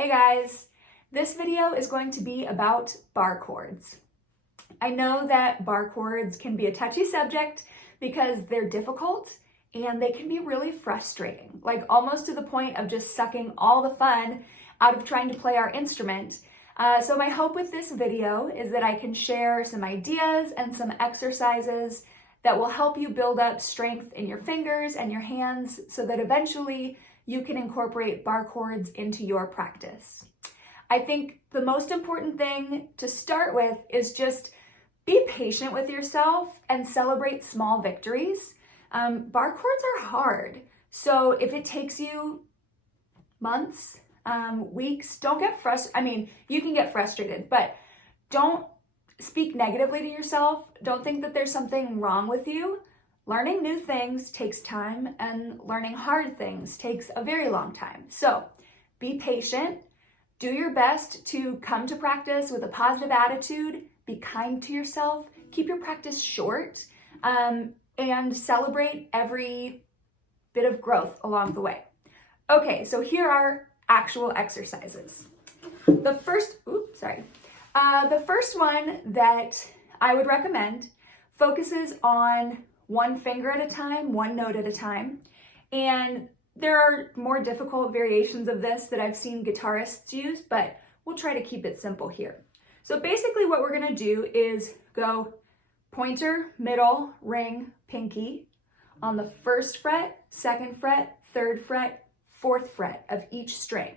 Hey guys, this video is going to be about bar chords. I know that bar chords can be a touchy subject because they're difficult and they can be really frustrating, like almost to the point of just sucking all the fun out of trying to play our instrument. So my hope with this video is that I can share some ideas and some exercises that will help you build up strength in your fingers and your hands so that eventually you can incorporate bar chords into your practice. I think the most important thing to start with is just be patient with yourself and celebrate small victories. Bar chords are hard, so if it takes you months, weeks, don't get frustrated. I mean, you can get frustrated, but don't speak negatively to yourself. Don't think that there's something wrong with you. Learning new things takes time, and learning hard things takes a very long time. So be patient, do your best to come to practice with a positive attitude, be kind to yourself, keep your practice short, and celebrate every bit of growth along the way. Okay, so here are actual exercises. The first one that I would recommend focuses on one finger at a time, one note at a time. And there are more difficult variations of this that I've seen guitarists use, but we'll try to keep it simple here. So basically what we're gonna do is go pointer, middle, ring, pinky on the first fret, second fret, third fret, fourth fret of each string.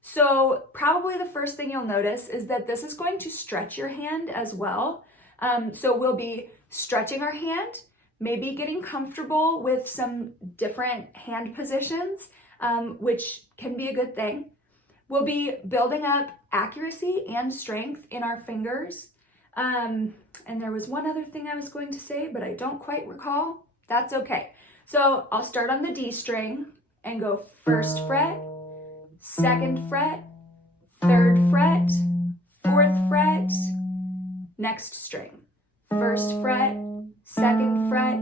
So probably the first thing you'll notice is that this is going to stretch your hand as well. So we'll be stretching our hand, maybe getting comfortable with some different hand positions, which can be a good thing. We'll be building up accuracy and strength in our fingers. And there was one other thing I was going to say, but I don't quite recall. That's okay. So I'll start on the D string and go first fret, second fret, third fret, fourth fret, next string. First fret, second fret,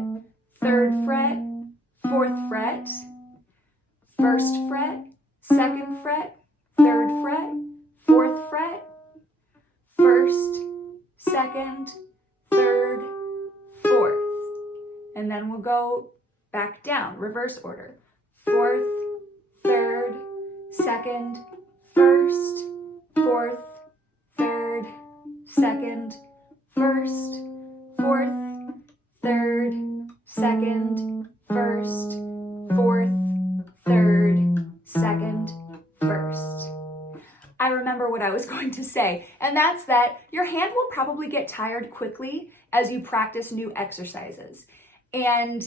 third fret, fourth fret, first fret, second fret, third fret, fourth fret, first, second, third, fourth. And then we'll go back down, reverse order. Fourth, third, second, first, fourth, third, second, first, fourth, third, second, first, fourth, third, second, first. I remember what I was going to say, and that's that your hand will probably get tired quickly as you practice new exercises. And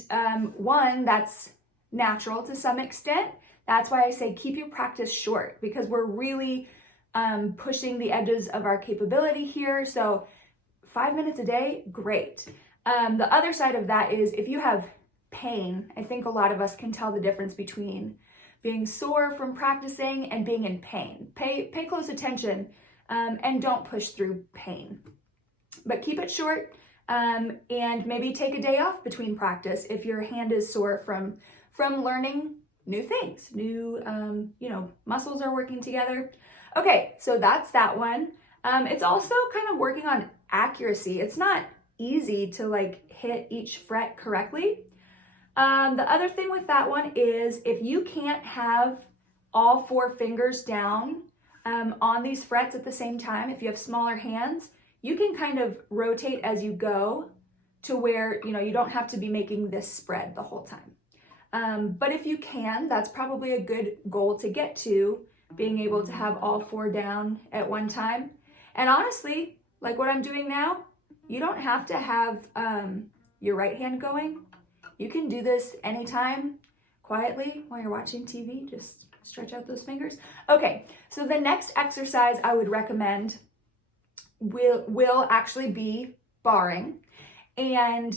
one, that's natural to some extent. That's why I say keep your practice short, because we're really pushing the edges of our capability here. So 5 minutes a day, great. The other side of that is if you have pain, I think a lot of us can tell the difference between being sore from practicing and being in pain. Pay close attention and don't push through pain. But keep it short and maybe take a day off between practice if your hand is sore from learning new things, new muscles are working together. Okay, so that's that one. It's also kind of working on accuracy. It's not easy to hit each fret correctly. The other thing with that one is if you can't have all four fingers down on these frets at the same time, if you have smaller hands, you can kind of rotate as you go to where you don't have to be making this spread the whole time. But if you can, that's probably a good goal to get to, being able to have all four down at one time. And honestly, like what I'm doing now, you don't have to have your right hand going. You can do this anytime, quietly, while you're watching TV, just stretch out those fingers. Okay, so the next exercise I would recommend will actually be barring. And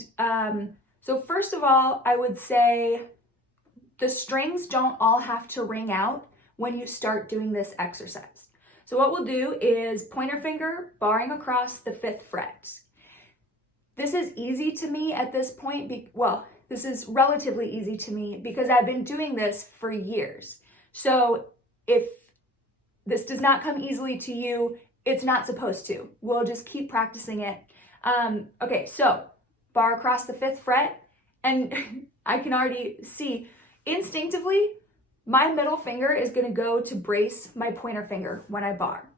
so first of all, I would say the strings don't all have to ring out when you start doing this exercise. So what we'll do is pointer finger barring across the 5th fret. This is easy to me at this point. This is relatively easy to me because I've been doing this for years. So if this does not come easily to you. It's not supposed to. We'll just keep practicing it. Okay, so bar across the 5th fret, and I can already see instinctively my middle finger is going to go to brace my pointer finger when I bar.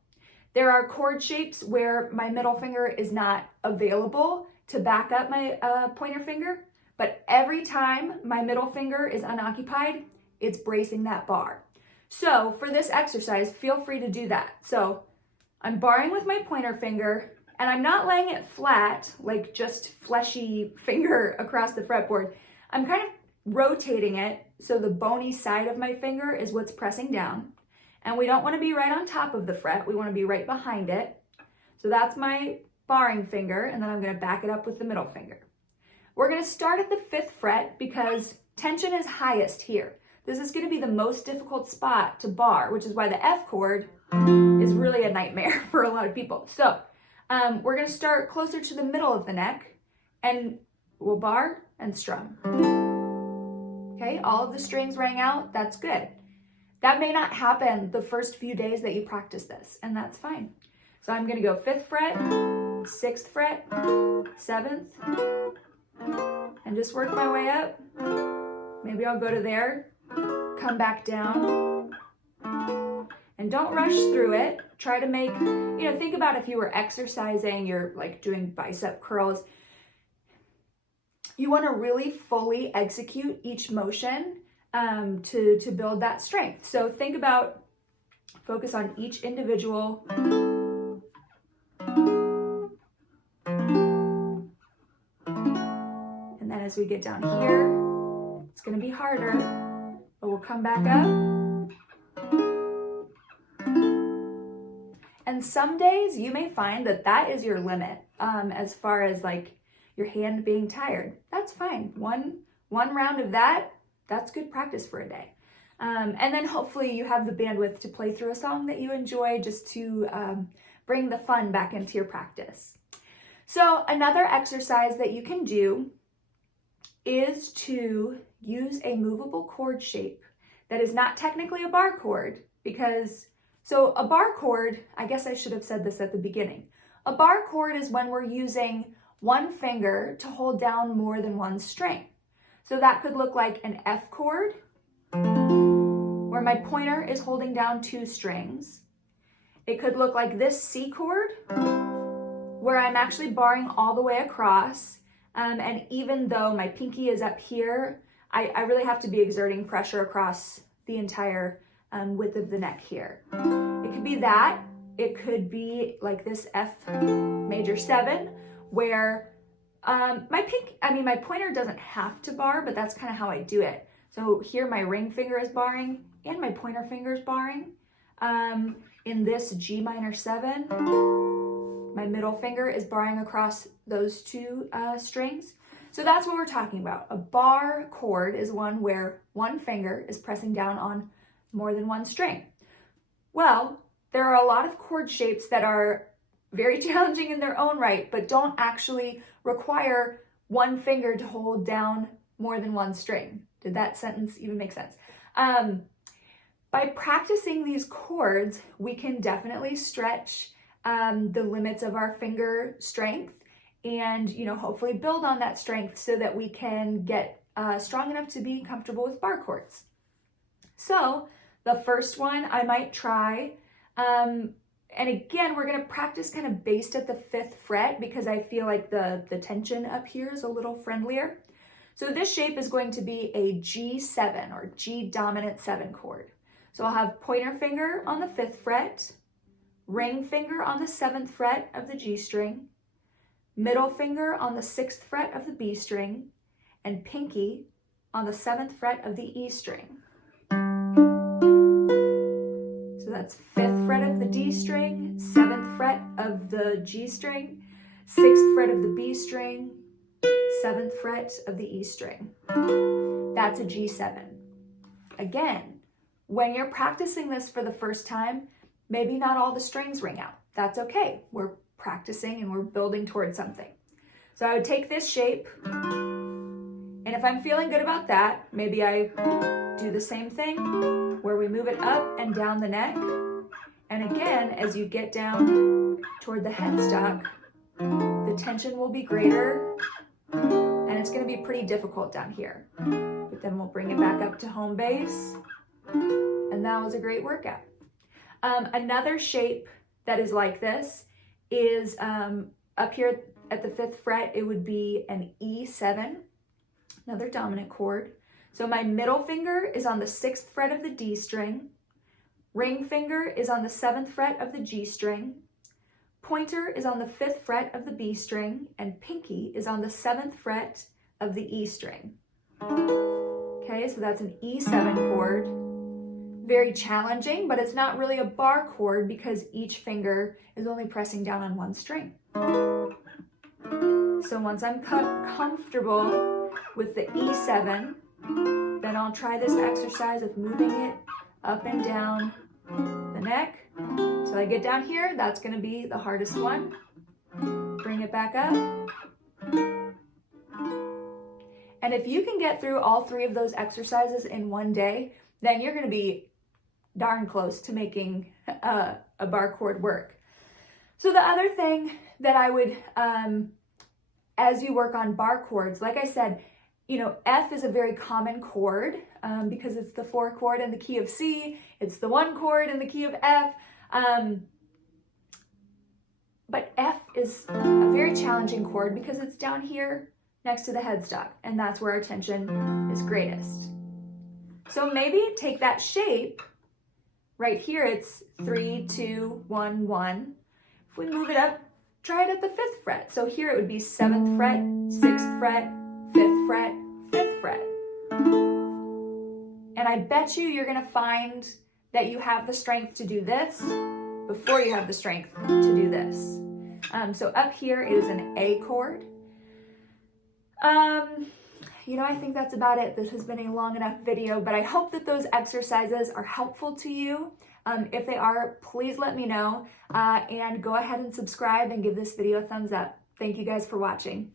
There are chord shapes where my middle finger is not available to back up my pointer finger, but every time my middle finger is unoccupied, it's bracing that bar. So for this exercise, feel free to do that. So I'm barring with my pointer finger, and I'm not laying it flat, like just fleshy finger across the fretboard. I'm kind of rotating it so the bony side of my finger is what's pressing down. And we don't want to be right on top of the fret. We want to be right behind it. So that's my barring finger, and then I'm going to back it up with the middle finger. We're going to start at the 5th fret because tension is highest here. This is going to be the most difficult spot to bar, which is why the F chord is really a nightmare for a lot of people. So we're going to start closer to the middle of the neck, and we'll bar and strum. Okay, all of the strings rang out, that's good. That may not happen the first few days that you practice this, and that's fine. So I'm going to go 5th fret, 6th fret, 7th, and just work my way up. Maybe I'll go to there, come back down, and don't rush through it. Try to make, think about if you were exercising, you're like doing bicep curls. You want to really fully execute each motion to build that strength. So think about, focus on each individual. And then as we get down here, it's going to be harder, but we'll come back up. And some days you may find that that is your limit as far as like your hand being tired. That's fine. One round of that, that's good practice for a day. And then hopefully you have the bandwidth to play through a song that you enjoy, just to bring the fun back into your practice. So another exercise that you can do is to use a movable chord shape that is not technically a bar chord, because, so a bar chord, I guess I should have said this at the beginning. A bar chord is when we're using one finger to hold down more than one string. So that could look like an F chord, where my pointer is holding down 2 strings. It could look like this C chord, where I'm actually barring all the way across. And even though my pinky is up here, I really have to be exerting pressure across the entire width of the neck here. It could be that. It could be like this F major 7, where my pointer doesn't have to bar, but that's kind of how I do it. So here my ring finger is barring and my pointer finger is barring. In this G minor 7, my middle finger is barring across those 2 strings. So that's what we're talking about. A bar chord is one where one finger is pressing down on more than one string. Well, there are a lot of chord shapes that are very challenging in their own right, but don't actually require one finger to hold down more than one string. Did that sentence even make sense? By practicing these chords, we can definitely stretch the limits of our finger strength, and hopefully build on that strength so that we can get strong enough to be comfortable with bar chords. So the first one I might try, and again, we're going to practice kind of based at the 5th fret, because I feel like the tension up here is a little friendlier. So this shape is going to be a G7 or G dominant 7 chord. So I'll have pointer finger on the 5th fret, ring finger on the 7th fret of the G string, middle finger on the 6th fret of the B string, and pinky on the 7th fret of the E string. So that's 5th fret of the D string, 7th fret of the G string, 6th fret of the B string, 7th fret of the E string. That's a G7. Again, when you're practicing this for the first time, maybe not all the strings ring out. That's okay. We're practicing and we're building towards something. So I would take this shape, and if I'm feeling good about that, maybe I do the same thing where we move it up and down the neck, And again, as you get down toward the headstock, the tension will be greater, and it's going to be pretty difficult down here. But then we'll bring it back up to home base, and that was a great workout. Another shape that is like this is up here at the 5th fret, it would be an E7, another dominant chord. So my middle finger is on the 6th fret of the D string, ring finger is on the 7th fret of the G string, pointer is on the 5th fret of the B string, and pinky is on the 7th fret of the E string. Okay, so that's an E7 chord. Very challenging, but it's not really a bar chord because each finger is only pressing down on one string. So once I'm comfortable with the E7, then I'll try this exercise of moving it up and down the neck. Till I get down here, that's going to be the hardest one. Bring it back up. And if you can get through all 3 of those exercises in one day, then you're going to be darn close to making a bar chord work. So the other thing that I would, as you work on bar chords, like I said, you know, F is a very common chord because it's the 4 chord in the key of C, it's the 1 chord in the key of F, but F is a very challenging chord because it's down here next to the headstock, and that's where our tension is greatest. So maybe take that shape. Right here, it's 3, 2, 1, 1. If we move it up, try it at the 5th fret. So here it would be 7th fret, 6th fret, 5th fret, 5th fret. And I bet you're gonna find that you have the strength to do this before you have the strength to do this. So up here is an A chord. You know, I think that's about it. This has been a long enough video, but I hope that those exercises are helpful to you. If they are, please let me know, and go ahead and subscribe and give this video a thumbs up. Thank you guys for watching.